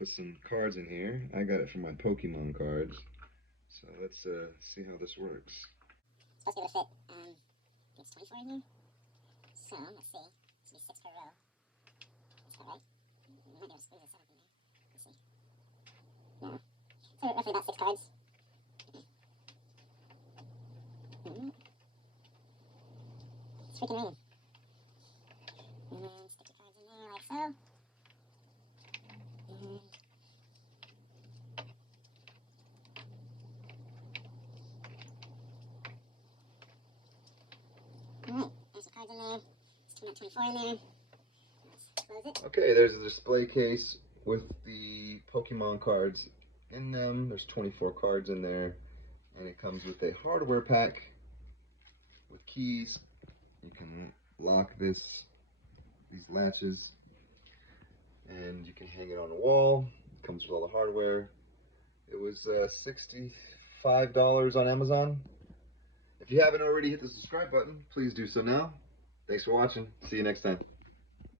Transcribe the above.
put some cards in here. I got it from my Pokemon cards. So let's see how this works. It's supposed to be able to fit, it's 24 in here. So, let's see. It should be 6 per row. Is that right? We might be able to squeeze this up in there. Let's see. No. So, roughly about 6 cards. It's freaking raining. And then stick your cards in there like so. And alright, there's some cards in there. Let's turn that 24 in there. Let's close it. Okay, there's a display case with the Pokemon cards in them. There's 24 cards in there, and it comes with a hardware pack with keys. You can lock these latches, and you can hang it on the wall. It comes with all the hardware. It was $65 on Amazon. If you haven't already hit the subscribe button, please do so now. Thanks for watching. See you next time.